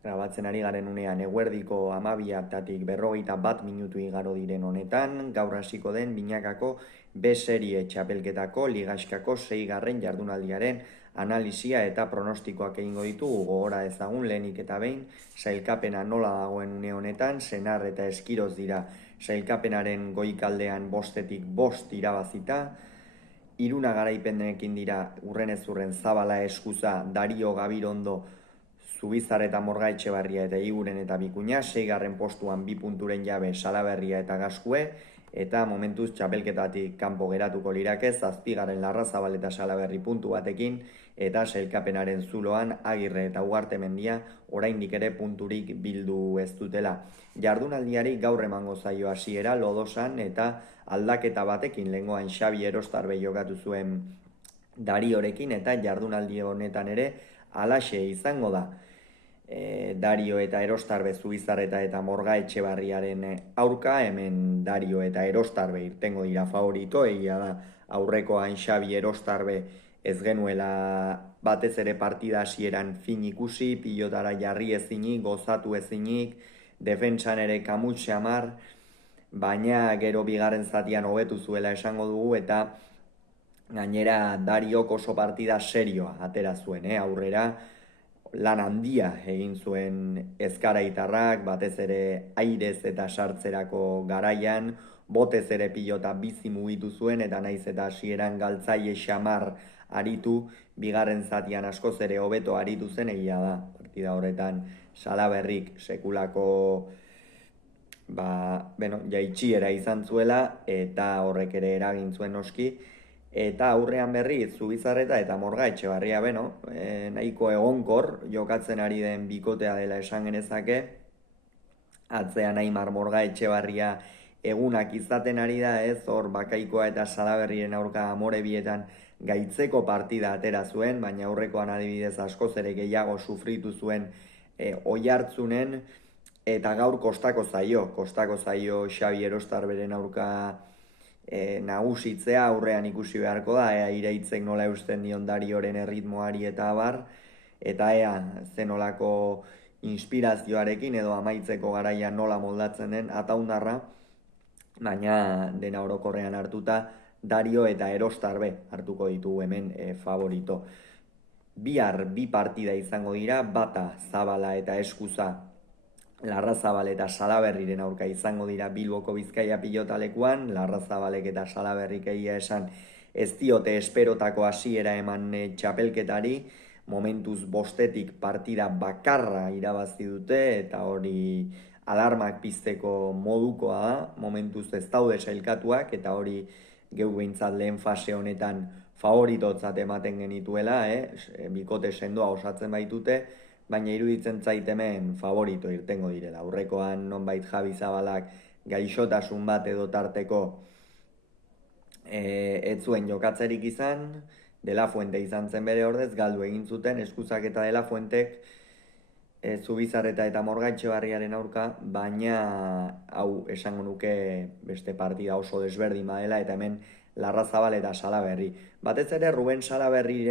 Grabatzen ari garen unean eguerdiko 12:00 41 minutu igaro diren honetan, gaur hasiko den binakako B serie txapelketako ligaxkako 6. jardunaldiaren analisia eta pronostikoak egingo ditugu. Gogora ezagun lehenik eta behin, sailkapena nola dagoen une honetan, Senar eta Eskiroz dira sailkapenaren goikaldean 5-5 irabazita, Iruna garaipenekin dira urrenez urren Zabala, Eskuza, Dario, Gabirondo, Zubizar eta Morga Etxebarria eta Iguren eta Bikuña, 6. postuan 2 punturen jabe Salaberria eta Gaskue, eta momentuz txapelketatik kanpo geratuko lirake 7. Larrazabal eta Salaberri puntu batekin, eta sailkapenaren zuloan Agirre eta Ugartemendia oraindik ere punturik bildu ez dutela. Jardunaldiari gaur emango zaio hasiera Lodosan, eta aldaketa batekin lehengoan Xabi Erostarbe jokatu zuen Dariorekin, eta jardunaldi honetan ere halaxe izango da. Dario eta Erostarbe Zubizarreta eta Morga Etxebarriaren aurka, hemen Dario eta Erostarbe irtengo dira favorito. Egia da aurrekoan Xabi Erostarbe ez genuela batez ere partida hasieran fin ikusi, pilotara jarri ezinik, gozatu ezinik, defentsan ere kamut xamar, baina gero bigarren zatian hobetu zuela esango dugu, eta gainera Dariok oso partida serioa atera zuen, aurrera lan handia egin zuen ezkaraitarrak, batez ere airez eta sartzerako garaian, botez ere pilota bizi mugitu zuen, eta naiz eta hasieran galtzaile xamar aritu, bigarren zatian askoz ere hobeto aritu zen. Egia da, partida horretan Salaberrik sekulako jaitxiera izan zuela, eta horrek ere eragin zuen noski, eta aurrean berriz Zubizarreta eta Morga Etxebarria nahiko egonkor jokatzen ari den bikotea dela esan genezake. Atzean Aimar Morga Etxebarria egunak izaten ari da, hor Bakaikoa eta Salaberrien aurka Amorebietan gaitzeko partida atera zuen, baina aurrekoan adibidez askoz ere gehiago sufritu zuen Oiartzunen, eta gaur kostako zaio Xabi Erostarberen aurka nagusitzea. Aurrean ikusi beharko da, iraitzek nola eusten dion Darioren erritmoari eta abar, eta zenolako inspirazioarekin edo amaitzeko garaia nola moldatzen den ataundarra, baina dena orokorrean hartuta Dario eta Erostarbe hartuko ditugu hemen favorito. Bihar 2 partida izango dira, bata Zabala eta Eskuza Larrazabal eta Salaberriren aurka izango dira Bilboko Bizkaia pilotalekuan. Larrazabalek eta Salaberrik egia esan ez diote esperotako hasiera eman txapelketari, momentuz 5 partida bakarra irabazi dute, eta hori alarmak pizteko modukoa da. Momentuz ez daude sailkatuak, eta hori geu behintzat lehen fase honetan favoritotzat ematen genituela, bikote sendoa osatzen baitute, baina iruditzen zait hemen favorito irtengo direla. Aurrekoan nonbait Javi Zabalak gaixotasun bat edo tarteko ez zuen jokatzerik izan, De La Fuente izan zen bere ordez, galdu egin zuten Eskuzak eta De La Fuentek Zubizarreta eta Morga Etxebarriaren aurka, baina hau esango nuke beste partida oso desberdin badela, eta hemen Larrazabal eta Salaberri. Batez ere Ruben Salaberri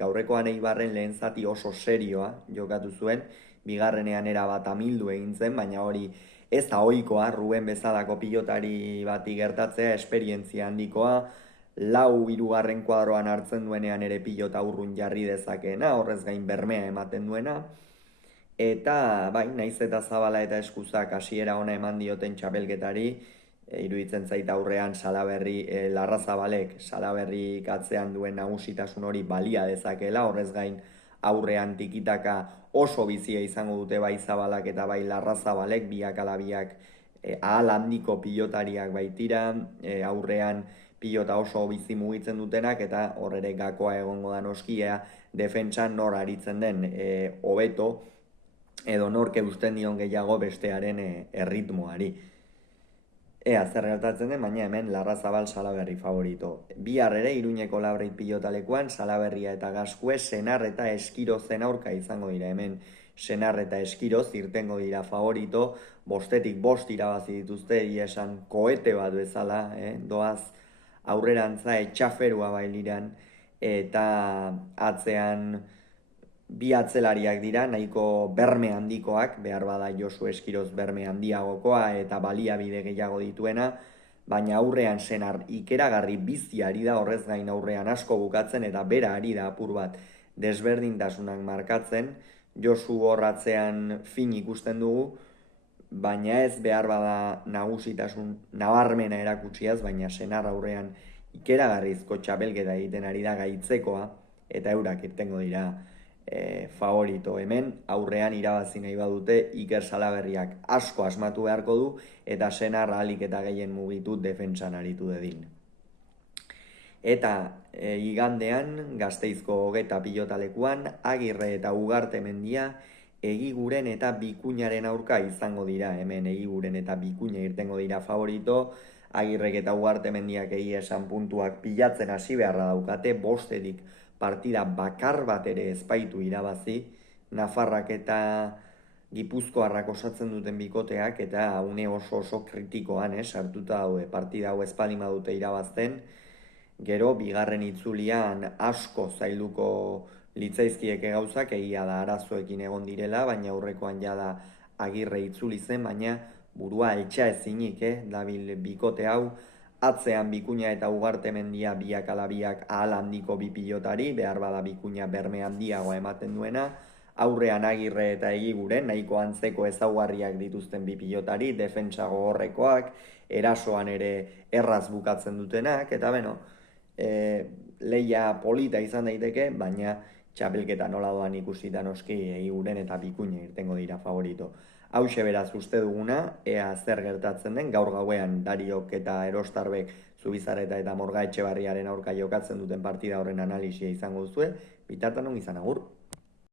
aurrekoan Eibarren lehen zati oso serioa jokatu zuen, bigarrenean erabat amildu egin zen, baina hori ez da ohikoa Ruben bezalako pilotari bati gertatzea, esperientzia handikoa, 4 kuadroan hartzen duenean ere pilota urrun jarri dezakeena, horrez gain bermea ematen duena, eta naiz eta Zabala eta Eskuzak hasiera ona eman dioten txapelketari, iruditzen zait aurrean Larrazabalek Salaberrik atzean duen nagusitasun hori balia dezakela, horrez gain aurrean tikitaka oso bizia izango dute bai Zabalak eta bai Larrazabalek, biak ala biak ahal handiko pilotariak baitira, aurrean pilota oso bizi mugitzen dutenak, eta hor ere gakoa egongo da noskia, defentsan nor aritzen den hobeto, edo nork eusten dion gehiago bestearen erritmoari. Zer gertatzen den, baina hemen Larrazabal Salaberri favorito. Bihar ere Iruñeko Labreit pilotalekuan Salaberria eta Gaskue Senar eta Eskirozen aurka izango dira. Hemen Senar eta Eskiroz irtengo dira favorito, 5-5 irabazi dituzte, esan koete bat bezala, doaz aurrerantza etxaferua bailiran, eta atzean bi atzelariak dira, nahiko berme handikoak, behar bada Josu Eskiroz berme handiagokoa eta baliabide gehiago dituena, baina aurrean Senar ikeragarri bizi ari da, horrez gain aurrean asko bukatzen eta bera ari da apur bat desberdintasunak markatzen. Josu horratzean fin ikusten dugu, baina ez behar bada nagusitasun nabarmena erakutsiaz, baina Senar aurrean ikeragarrizko txapelketa egiten ari da gaitzekoa, eta eurak irtengo dira favorito. Hemen aurrean irabazi nahi badute Iker Salaberriak asko asmatu beharko du, eta Senar ahalik eta gehien mugitu defentsan aritu dedin. Eta igandean Gasteizko Hogeta pilotalekuan Agirre eta Ugartemendia Egiguren eta Bikuñaren aurka izango dira. Hemen Egiguren eta Bikuña irtengo dira favorito. Agirrek eta Ugartemendiak egia esan puntuak pilatzen hasi beharra daukate, bostetik partida bakar bat ere ezbaitu irabazi, Nafarrak eta Gipuzkoarrak osatzen duten bikoteak, eta une oso kritikoan, sartuta daude partida hau ez baldin badute irabazten. Gero, bigarren itzulian asko zailduko litzaizkieke gauzak, egia da arazoekin egon direla, baina aurrekoan jada Agirre itzuli zen, baina burua altxa ezinik, dabil bikote hau. Atzean Bikuña eta Ugartemendia biak ala biak ahal handiko bi pilotari, behar bada Bikuña berme handiagoa ematen duena. Aurrean Agirre eta Egiguren, nahiko antzeko ezaugarriak dituzten bi pilotari, defentsa gogorrekoak, erasoan ere erraz bukatzen dutenak, eta beno, leia polita izan daiteke, baina txapelketa nola doan ikusita noski Egiguren eta Bikuña irtengo dira favorito. Hauxe beraz uste duguna, ea zer gertatzen den, gaur gauean Dariok eta Erostarbek Zubizarreta eta Morga Etxebarriaren aurka jokatzen duten partida horren analisia izango duzue, bitartan on izan agur.